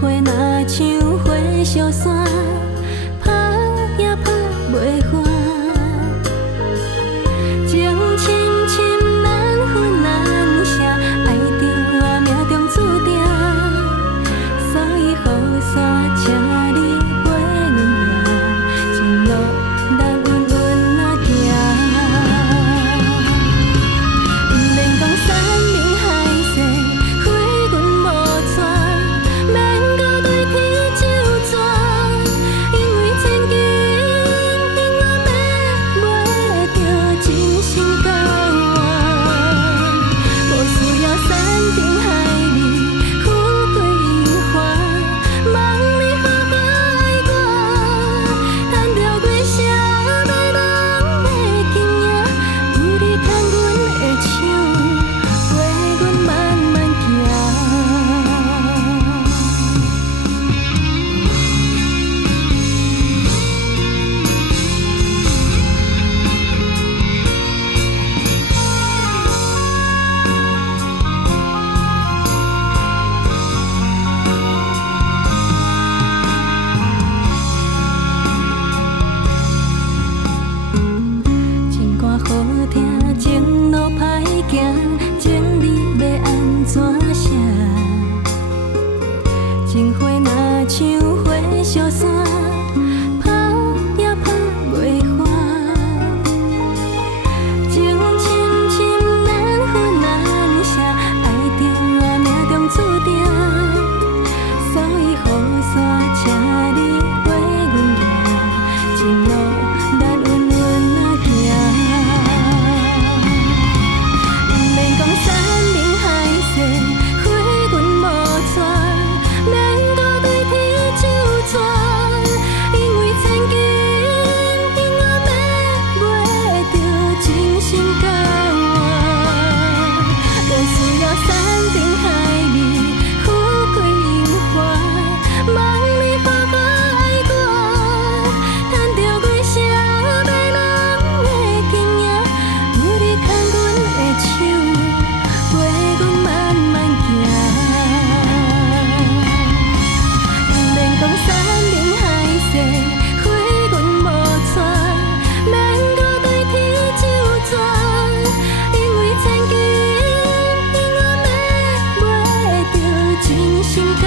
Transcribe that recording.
花若像火烧山，拍也拍袂花。情深深难分难舍，爱着命中注定，所以雨伞请你陪阮行，前路咱稳稳啊行。不免讲山明海誓，花阮无带，免到对天就转，因为千金永远买袂着真心交换。无需要山顶海里富贵荣华，望你好好爱我，赚着月色迷人的经验，有你牵阮的手，陪阮慢慢行。情歌好听，情路歹行，情字要安怎写？情花若像火烧山，拍也拍袂花。情深深难分难舍，爱着命中注定，所以雨伞请你陪阮行，前路咱稳稳啊行。不免讲山明海誓，花阮无带，免到对天就转，因为千金永远买袂着真心交换。无需要山顶海里富贵荣华，望你好好爱我，赚着月色迷人的经验，有你牵阮的手，陪阮慢慢行。不免讲山明海誓，花阮无带，免到对天就转，因为千金永远买袂着真心交